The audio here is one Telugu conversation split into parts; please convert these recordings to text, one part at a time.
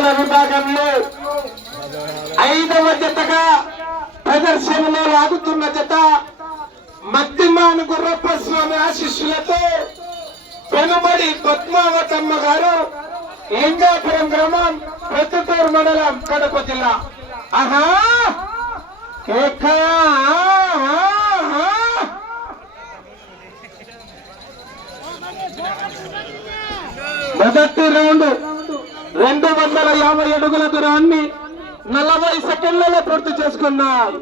అడుగుల విభాగంలో 5వ జతగా ప్రదర్శనలో లాగుతున్న జత మద్దిమాను గుర్రప్ప స్వామి ఆశీస్సులతో పెనుబడి పద్మావతమ్మ గారు లింగాపురం గ్రామం ప్రొద్దుటూరు మండలం కడప జిల్లా. ఆహా మొదటి రౌండ్ 250 అడుగుల దూరాన్ని 40 సెకండ్లలో పూర్తి చేసుకున్నాయి.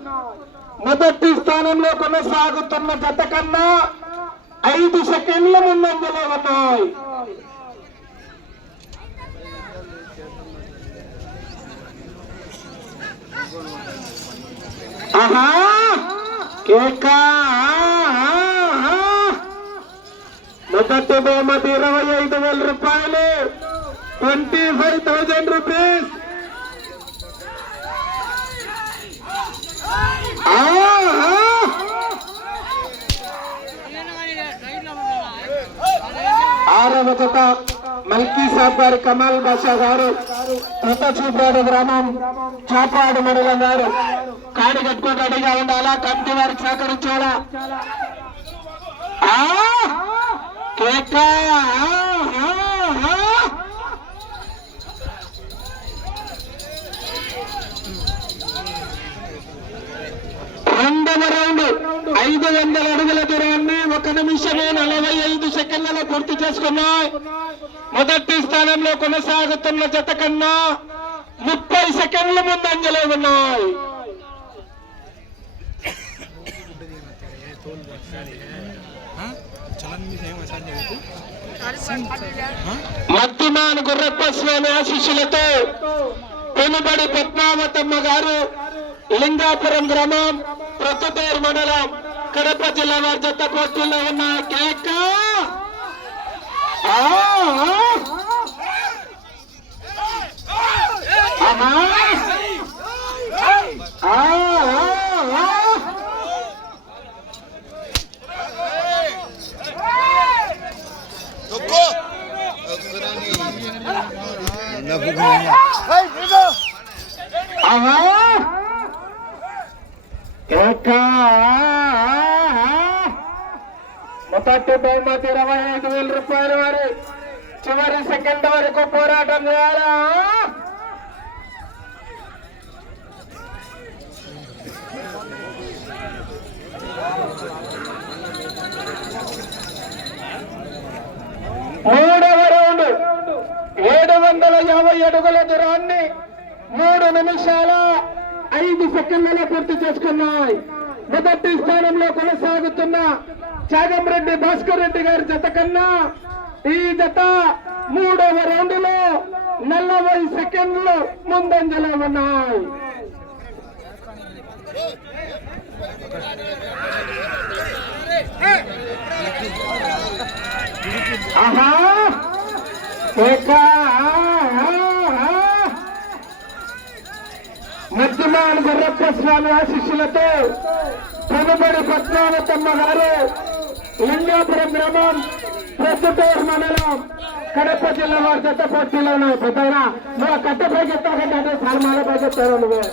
మొదటి స్థానంలో కొనసాగుతున్న జత కన్నా 5 సెకండ్ల ముందంజలో ఉన్నాయి. ఆహా కేకా మొదటి బహుమతి 25,000 రూపాయలు, 25,000 రూపీస్. ఆరవ జత మల్కీ సాబ్ గారు, కమాల్ బాషా గారు, చూపాడు గ్రామం చాపాడు మండలం గారు. కాడి కట్టుకుని రెడీగా ఉండాలా, కమిటీ వారికి సహకరించాలా. రెండవ రౌండ్ 500 అడుగుల దూరాన్ని 1 నిమిషమే 45 సెకండ్లలో పూర్తి చేసుకున్నాయి. మొదటి స్థానంలో కొనసాగుతున్న జత కన్నా 30 సెకండ్ల ముందంజలో ఉన్నాయి. మద్దిమాను గుర్రప్ప స్వామి ఆశీస్సులతో పెనుబడి పద్మావతమ్మ గారు లింగాపురం గ్రామం ప్రొద్దుటూరు మండలం కడప జిల్లా వారి జత పోటీల్లో ఉన్న కేక. మొదటి బహుమతి 25,000 రూపాయల వారు చివరి సెకండ్ వరకు పోరాటం చేయాలా. మూడవ రౌండ్ 750 అడుగుల దూరాన్ని 3 నిమిషాల 5 సెకండ్లలో పూర్తి చేసుకున్నాయి. మొదటి స్థానంలో కొనసాగుతున్న చాగంరెడ్డి భాస్కర్ రెడ్డి గారి జత కన్నా ఈ జత 3వ రౌండ్ లో 40 సెకండ్లు ముందంజలో ఉన్నాయి. ఆహా మద్దిమాను గుర్రప్ప స్వామి ఆశీస్సులతో పెనుబడి పద్మావతమ్మ గారు లింగాపురం గ్రామం ప్రొద్దుటూరు మండలం కడప జిల్లా వారి జత పోటీలో ఉన్నాయి. పెద్దయినా నువ్వు కట్ట పైకెత్తాకంటే సల్మాల పైకెత్తావు నువ్వే.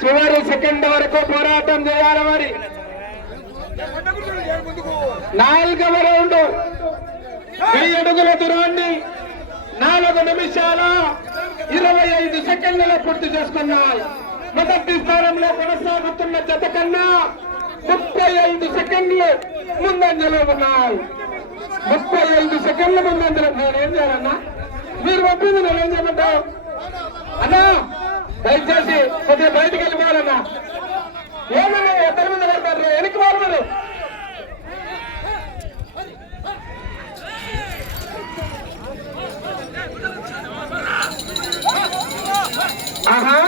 చివరి సెకండ్ వరకు పోరాటం చేయాలి. మరి 4వ రౌండ్ 1000 అడుగుల దూరాన్ని 4 నిమిషాల 25 సెకండ్లలో పూర్తి చేసుకున్నాయి. మొదటి స్థానంలో కొనసాగుతున్న జత కన్నా 35 సెకండ్లు ముందంజలో ఉన్నాయి. 35 సెకండ్ల ముందంజలో. నేనేం చేయాలన్నా? మీరు పంపింది నేనేం చేయమంటావు అన్నా? దయచేసి కొద్దిగా బయటకు వెళ్ళిపోవాలన్నా. ఏమన్నా ఎద్దరి మీద పడతారు, వెనక్కి వాళ్ళు. ఆహా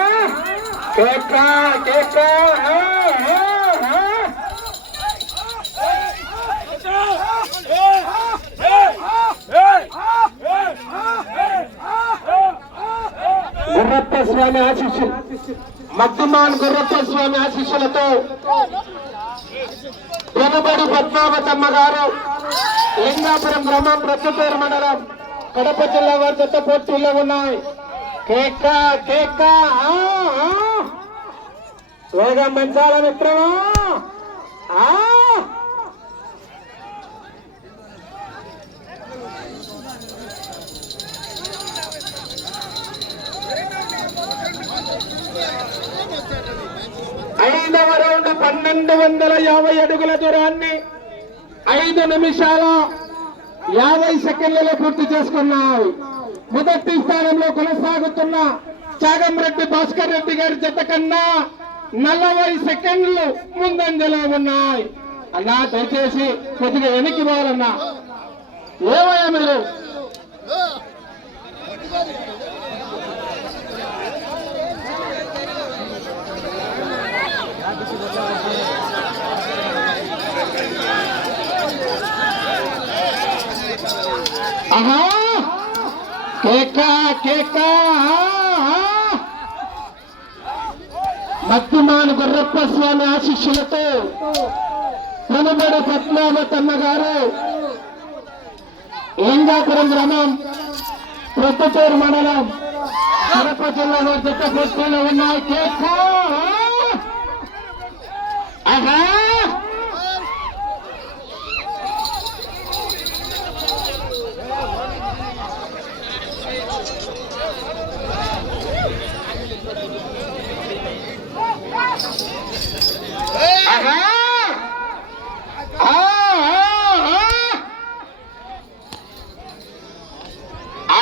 కేకా కేకా గుర్రప్ప స్వామి ఆశీస్సులు మద్దుమాన్ గుర్రప్ప స్వామి ఆశీస్సులతో వెనుబడి పద్మావతమ్మ గారు లింగాపురం గ్రామం ప్రత్యుపేరు మండలం కడప జిల్లా వారి జత పోటీలో ఉన్నాయి. కేక కేక వేగం పెంచాల మిత్రమా. 5వ రౌండ్ 1250 అడుగుల దూరాన్ని 5 నిమిషాల 50 సెకండ్లలో పూర్తి చేసుకున్నాయి. మొదటి స్థానంలో కొనసాగుతున్న చాగంరెడ్డి భాస్కర్ రెడ్డి గారి జత కన్నా 40 సెకండ్లు ముందంజలో ఉన్నాయి. అన్నా దయచేసి కొద్దిగా వెనక్కి పోవాలన్నా. ఏమయ్యా మీరు ఆహా కేక కేక మద్దుమాన్ గుర్రప్ప స్వామి ఆశీస్సులతో వెనుబడి పద్మావతమ్మ గారు లింగాపురం గ్రామం ప్రొద్దుటూరు మండలం కడప జిల్లాలో జత పోటీలో ఉన్నాయి. కేక ఆహా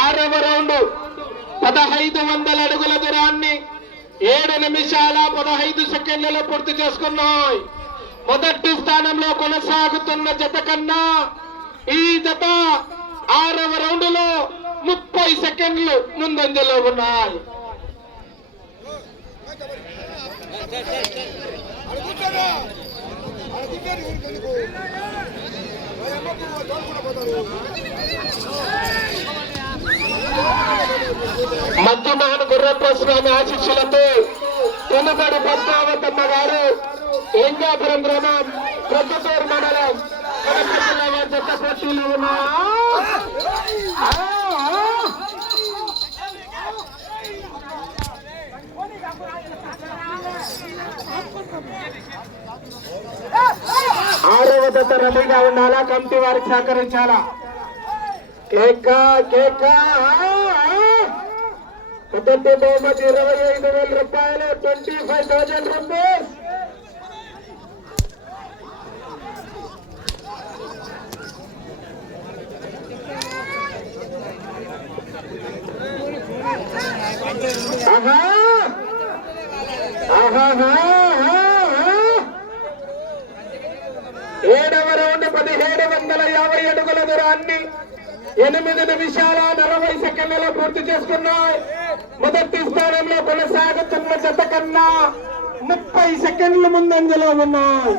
ఆరవ రౌండ్ 1500 అడుగుల దూరాన్ని 7 నిమిషాల 15 సెకండ్లలో పూర్తి చేసుకున్నాయి. మొదటి స్థానంలో కొనసాగుతున్న జత కన్నా ఈ జత 6వ రౌండ్ లో 30 సెకండ్లు ముందంజలో ఉన్నాయి. మద్దుమాన్ గుర్రప్ప స్వామి ఆశీస్సులతో వెనుబడి పద్మావతమ్మ గారు లింగాపురం గ్రామం ప్రొద్దుటూరు మండలం కడప జిల్లా వారి జత పోటీలో ఉన్నారు. ఆరవ జత రెడీగా ఉండాలా, కమిటీ వారికి సహకరించాలా. కేక కేక మొదటి బహుమతి 25,000 రూపాయలు, 25,000 రూపీస్. ఆహా ఆహా 7వ రౌండ్ 1750 అడుగుల దూరాన్ని 8 నిమిషాల 40 సెకండ్లలో పూర్తి చేసుకున్నాయి. మొదటి స్థానంలో కొనసాగుతున్న జత కన్నా 30 సెకండ్ల ముందంజలో ఉన్నాయి.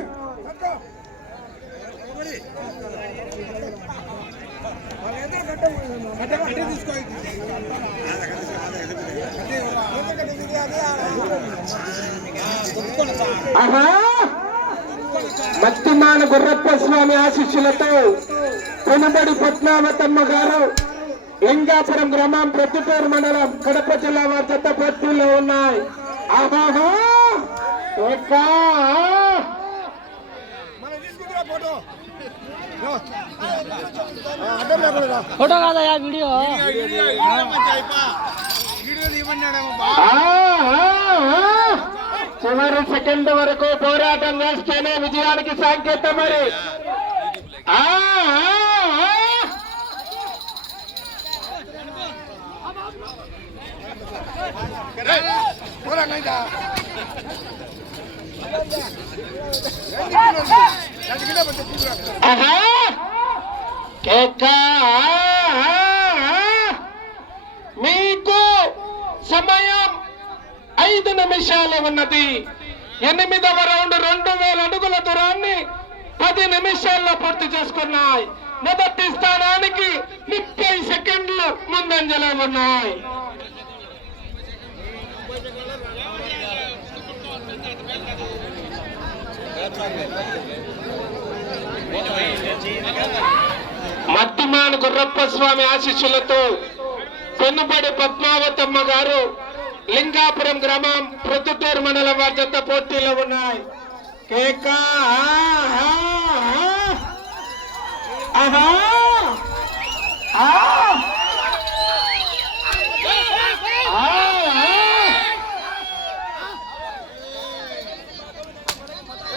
ఆహా మద్దుమాన్ గుర్రప్ప స్వామి ఆశీస్సులతో వెనుబడి పద్మావతమ్మ గారు లింగాపురం గ్రామం ప్రొద్దుటూరు మండలం కడప జిల్లా వారి జత పోటీలో ఉన్నాయి. ఆహాహా ఫోటో కాదయా వీడియో. చివరి సెకండ్ వరకు పోరాటం చేస్తేనే విజయానికి సంకేతం. మరి మీకు సమయం 5 నిమిషాలు ఉన్నది. 8వ రౌండ్ 2000 అడుగుల దూరాన్ని 10 నిమిషాల్లో పూర్తి చేసుకున్నాయి. మొదటి స్థానానికి 30 సెకండ్లు ముందంజలో ఉన్నాయి. మట్టిమాను గుర్రప్ప స్వామి ఆశీస్సులతో పెన్నుబడి పద్మావతమ్మ గారు లింగాపురం గ్రామం ప్రొద్దుటూరు మండలం వారి జత పోటీలో ఉన్నాయి. కేక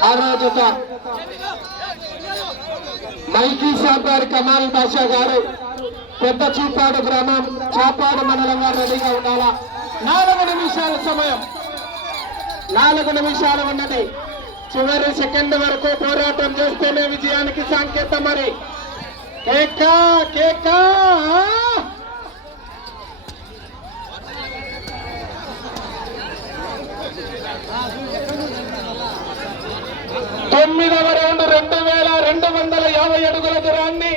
ఆరో జత మైకీ సాబార్ కమాల్ బాషా గారు పెద్ద చూపాడు గ్రామం చాపాడు మండలం వారు రెడీగా ఉండాలా. 4 నిమిషాల సమయం, 4 నిమిషాలు ఉన్నది. చివరి సెకండ్ వరకు పోరాటం చేస్తేనే విజయానికి సంకేతం. మరి కేక కేక 9వ రౌండ్ 2250 అడుగుల దూరాన్ని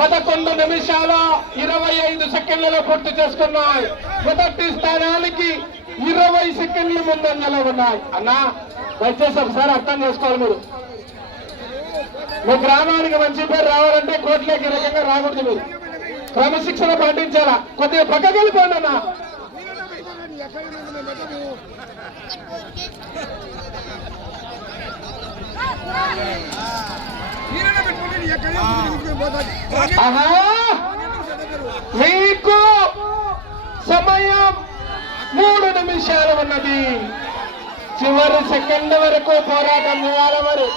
11 నిమిషాల 25 సెకండ్లలో పూర్తి చేసుకున్నాయి. మొదటి స్థానానికి 20 సెకండ్లు ముందంజలో ఉన్నాయి. అన్నా దయచేసి ఒకసారి అర్థం చేసుకోవాలి. మీరు మీ గ్రామానికి మంచి పేరు రావాలంటే కోట్లకి ఈ రకంగా రాకూడదు. మీరు క్రమశిక్షణ పాటించాలా. కొద్దిగా పక్కకి వెళ్ళిపోండి అన్నా. మీకు సమయం 3 నిమిషాలు ఉన్నది. చివరి సెకండ్ వరకు పోరాటం చేయాలి. మరి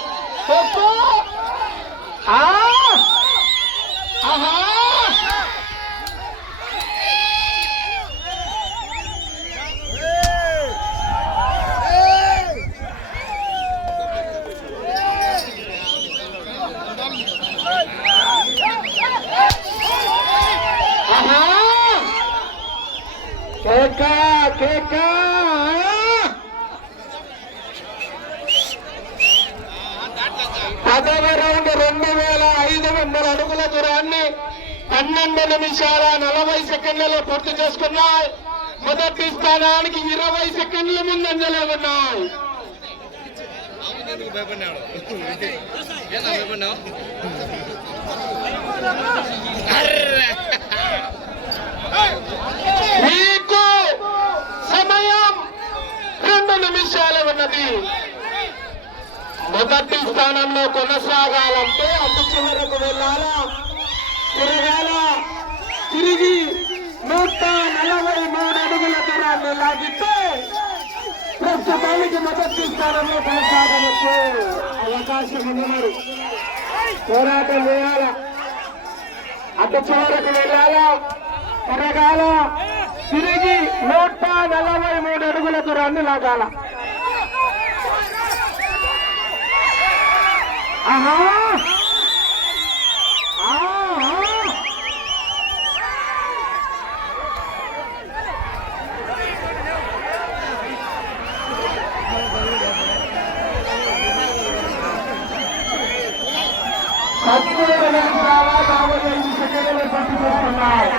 కేక కేక 10వ రౌండ్ 2500 అడుగుల దూరాన్ని 12 నిమిషాల 40 సెకండ్లలో పూర్తి చేసుకున్నాయి. మొదటి స్థానానికి 20 సెకండ్ల ముందంజలో ఉన్నాయి. మీకు సమయం 2 నిమిషాలు ఉన్నది. మొదటి స్థానంలో కొనసాగాలంటే అటు చివరకు వెళ్ళాలా, తిరగాలా. తిరిగి 143 అడుగుల దూరాన్ని లాగితే ప్రస్తుతానికి మొదటి స్థానంలో కొనసాగవచ్చు అవకాశం ఉంది. మరి పోరాటం చేయాలా, అటు చివరకు వెళ్ళాలా, తిరగాల. తిరిగి 143 అడుగుల దూరాన్ని లాగాల. సెకండ్లు పూర్తి చేసుకున్నాయి.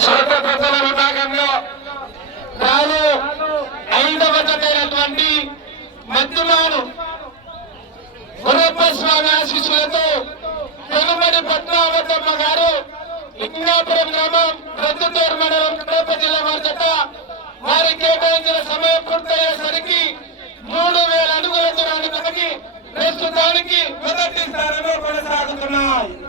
శ్రోతల విభాగంలో వారు 5వ జతైనటువంటి మధ్యమాను గురప్ప స్వామి ఆశీస్సులతో పెనుబడి పద్మావతమ్మ గారు లింగాపురం గ్రామం ప్రొద్దుటూరు మండలం కడప జిల్లా వారి జత వారి కేటాయించిన సమయం పూర్తయ్యేసరికి 3000 అడుగుల దూరాన్ని కలిగి ప్రస్తుతానికి మొదటి స్థానంలో కొనసాగుతున్నాయి.